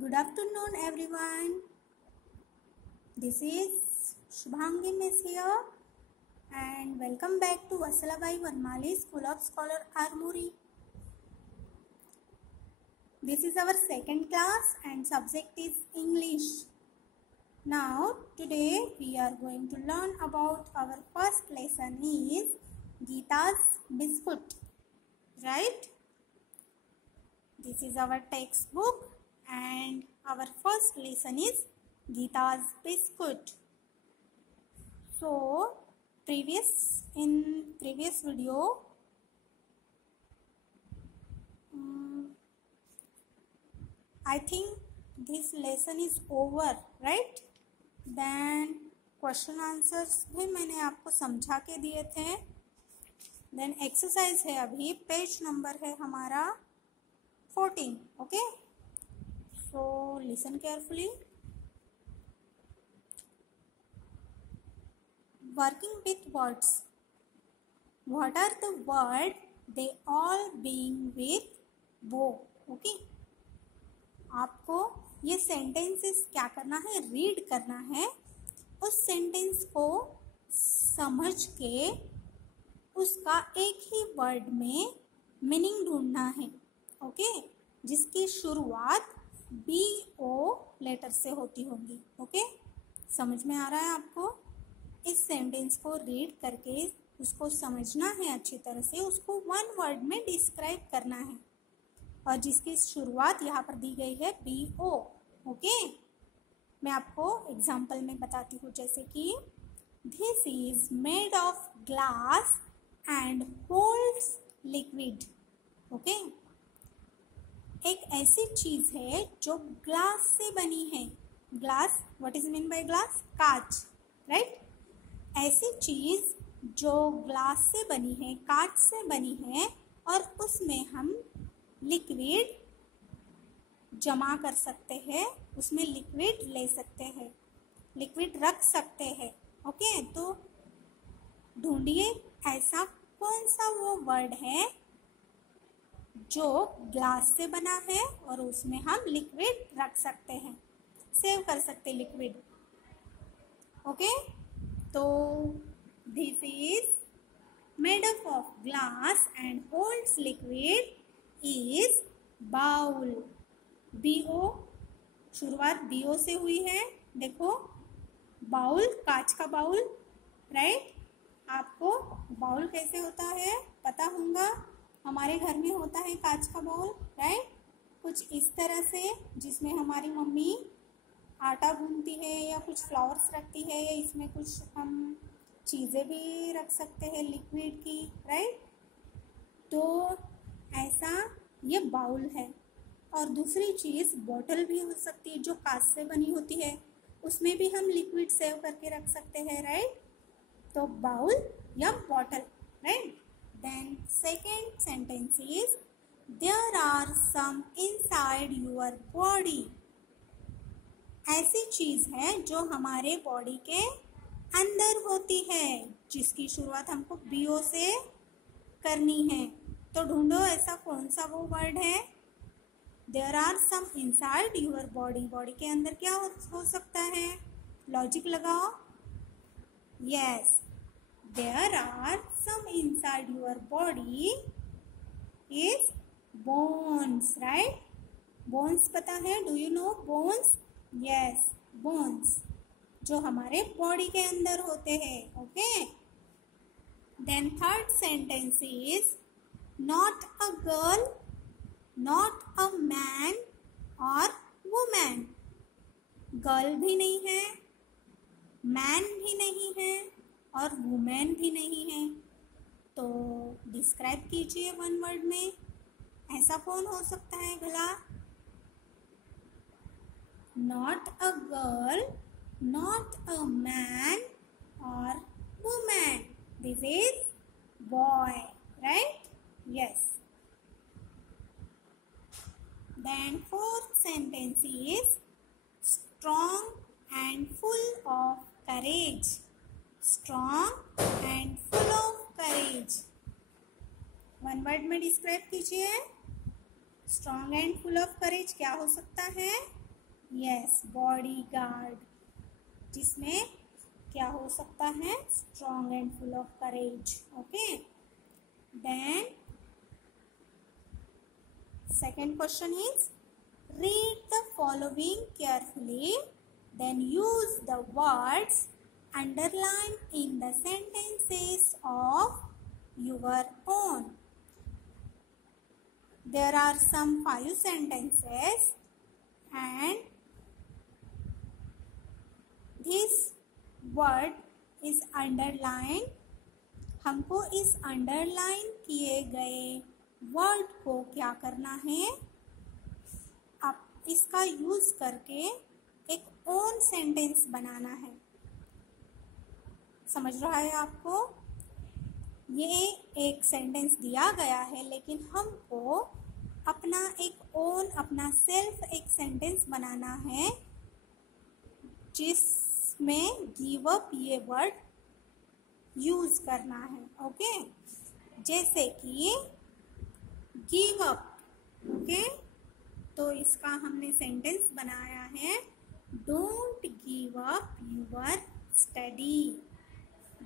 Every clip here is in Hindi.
Good afternoon, everyone. This is Shubhangi Miss here, and welcome back to Vasalabai Varmali School of Scholar Armory. This is our second class, and subject is English. Now, today we are going to learn about our first lesson is Gita's Biscuit. Right? This is our textbook. And our first lesson is Gita's Biscuit. So, in previous video, I think this lesson is over, right? Then question answers भी मैंने आपको समझा के दिए थे. Then exercise है अभी, पेज नंबर है हमारा 14. Okay? So listen carefully. Working with words. What are the words? They all being with bow. Okay. आपको ये सेंटेंसेस क्या करना है, रीड करना है. उस सेंटेंस को समझ के उसका एक ही वर्ड में मीनिंग ढूंढना है. ओके. जिसकी शुरुआत BO लेटर से होती होंगी. ओके. समझ में आ रहा है आपको? इस सेंटेंस को रीड करके उसको समझना है अच्छी तरह से, उसको वन वर्ड में डिस्क्राइब करना है और जिसकी शुरुआत यहाँ पर दी गई है BO. ओके. मैं आपको एग्जाम्पल में बताती हूँ, जैसे कि this is made of glass and holds liquid. Okay. एक ऐसी चीज है जो ग्लास से बनी है. Glass, what is mean by glass? कांच. राइट. ऐसी चीज जो ग्लास से बनी है, कांच से बनी है, और उसमें हम लिक्विड जमा कर सकते हैं, उसमें लिक्विड ले सकते हैं, लिक्विड रख सकते हैं. ओके. तो ढूंढिए ऐसा कौन सा वो वर्ड है जो ग्लास से बना है और उसमें हम लिक्विड रख सकते हैं, सेव कर सकते हैं लिक्विड. ओके. तो this is made up of glass and holds liquid is bowl. BO, शुरुआत BO से हुई है. देखो, बाउल, कांच का बाउल. राइट. आपको बाउल कैसे होता है पता होगा. हमारे घर में होता है कांच का बाउल. राइट. कुछ इस तरह से, जिसमें हमारी मम्मी आटा गूंथती है या कुछ फ्लावर्स रखती है, या इसमें कुछ हम चीज़ें भी रख सकते हैं लिक्विड की. राइट. तो ऐसा ये बाउल है. और दूसरी चीज़ बॉटल भी हो सकती है जो कांच से बनी होती है, उसमें भी हम लिक्विड सेव करके रख सकते हैं. राइट. तो बाउल या bottle. Right. Then second sentence is there are some inside your body. ऐसी चीज है जो हमारे बॉडी के अंदर होती है, जिसकी शुरुआत हमको BO से करनी है. तो ढूंढो ऐसा कौन सा वो वर्ड है. There are some inside your body. Body के अंदर क्या हो सकता है? लॉजिक लगाओ. Yes. There are some inside your body is bones. Right. Bones पता है? Do you know bones? Yes, bones जो हमारे बॉडी के अंदर होते हैं. Okay. Then third sentence is not a girl, not a man or woman. Girl भी नहीं है, मैन भी नहीं है, और वुमेन भी नहीं है. तो डिस्क्राइब कीजिए वन वर्ड में. ऐसा कौन हो सकता है भला? Not a girl, not a man और women. This is boy. Right. Yes. Then fourth sentence is strong and full of courage. Strong and full of courage. One word में डिस्क्राइब कीजिए. Strong and full of courage क्या हो सकता है? यस, बॉडी गार्ड, जिसमें क्या हो सकता है, strong and full of courage. Okay, then second question is, read the following carefully, then use the words underlined in the sentences of your own. There are some 5 sentences and this word is underlined. हमको इस अंडरलाइन किए गए वर्ड को क्या करना है, आप इसका यूज करके एक ओन सेंटेंस बनाना है. समझ रहा है आपको? ये एक सेंटेंस दिया गया है, लेकिन हमको अपना एक ओन, अपना सेल्फ एक सेंटेंस बनाना है जिसमें गिव अप ये वर्ड यूज करना है. ओके, जैसे कि गिव अप. ओके, तो इसका हमने सेंटेंस बनाया है, don't give up your study.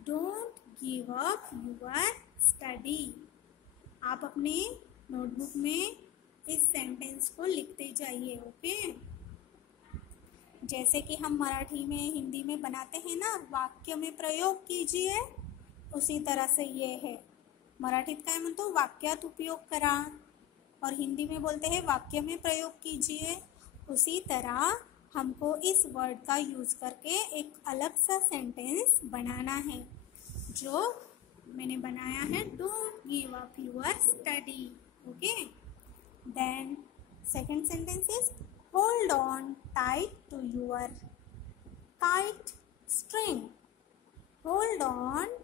Don't give up your study. आप अपने नोटबुक में इस सेंटेंस को लिखते जाइए. ओके, जैसे कि हम मराठी में, हिंदी में बनाते हैं ना, वाक्य में प्रयोग कीजिए, उसी तरह से ये है. मराठीत काय म्हणतो, वाक्यात उपयोग करा, और हिंदी में बोलते हैं वाक्य में प्रयोग कीजिए. उसी तरह हमको इस वर्ड का यूज करके एक अलग सा सेंटेंस बनाना है, जो मैंने बनाया है, don't give up your study. Okay, then second sentence is, hold on tight to your kite string. Hold on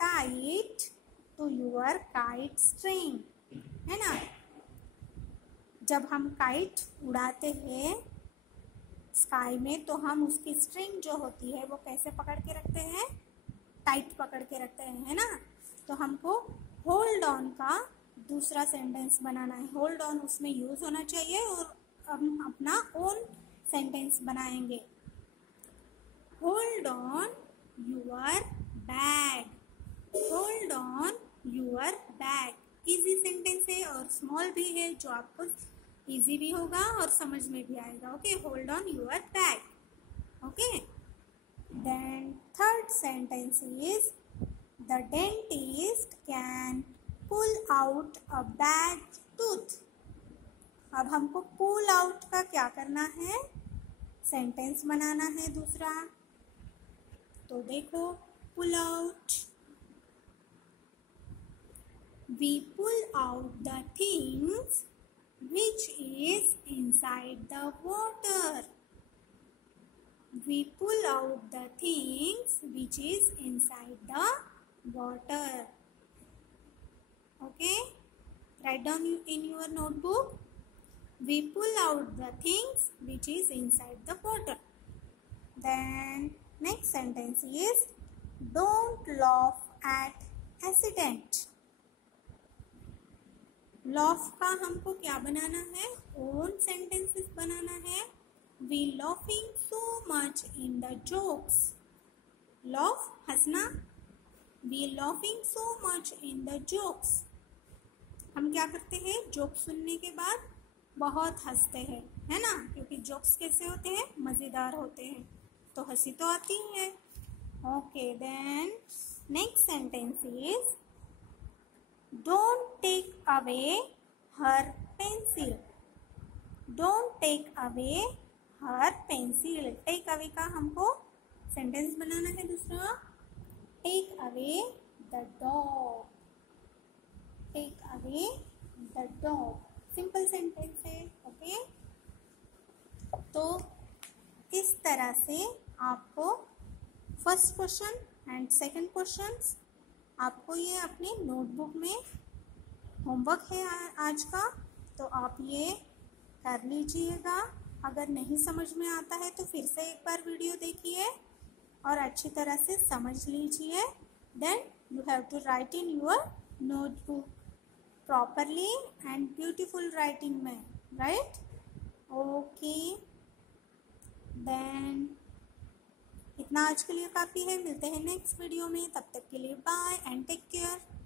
tight to your kite string, है ना. जब हम काइट उड़ाते हैं स्काई में, तो हम उसकी स्ट्रिंग जो होती है वो कैसे पकड़ के रखते हैं, टाइट पकड़ के रखते हैं, है ना. तो हमको होल्ड ऑन का दूसरा सेंटेंस बनाना है. होल्ड ऑन उसमें यूज होना चाहिए, और हम अपना ओन सेंटेंस बनाएंगे. Hold on your bag. Hold on your bag. Easy sentence है और स्मॉल भी है, जो आपको इजी भी होगा और समझ में भी आएगा. Okay, hold on your bag. Okay, then third sentence is, the dentist can pull out a bad tooth. अब हमको पुल आउट का क्या करना है, सेंटेंस बनाना है दूसरा. तो देखो, pull out, we pull out the things which is inside the water. We pull out the things which is inside the water. Okay, write down in your notebook, we pull out the things which is inside the water. Then next sentence is, don't laugh at accident. Laugh का हमको क्या बनाना है, ओन सेंटेंसेस बनाना है. We laughing so much in the jokes. Laugh, हंसना. We laughing so much in the jokes. हम क्या करते हैं, जोक सुनने के बाद बहुत हंसते हैं, है ना, क्योंकि जोक्स कैसे होते हैं, मज़ेदार होते हैं, तो हंसी तो आती है. Okay, then next sentence is, don't take away her pencil. Don't take away her pencil. Take away का हमको सेंटेंस बनाना है दूसरा, take away the dog. Take away the dog. Simple sentence है. ओके, तो इस तरह से आपको first question and second questions आपको ये अपनी नोटबुक में होमवर्क है आज का, तो आप ये कर लीजिएगा. अगर नहीं समझ में आता है तो फिर से एक बार वीडियो देखिए और अच्छी तरह से समझ लीजिए. Then you have to write in your notebook properly and beautiful writing में, राइट. ओके, देन इतना आज के लिए काफ़ी है। मिलते हैं नेक्स्ट वीडियो में, तब तक के लिए बाय एंड टेक केयर।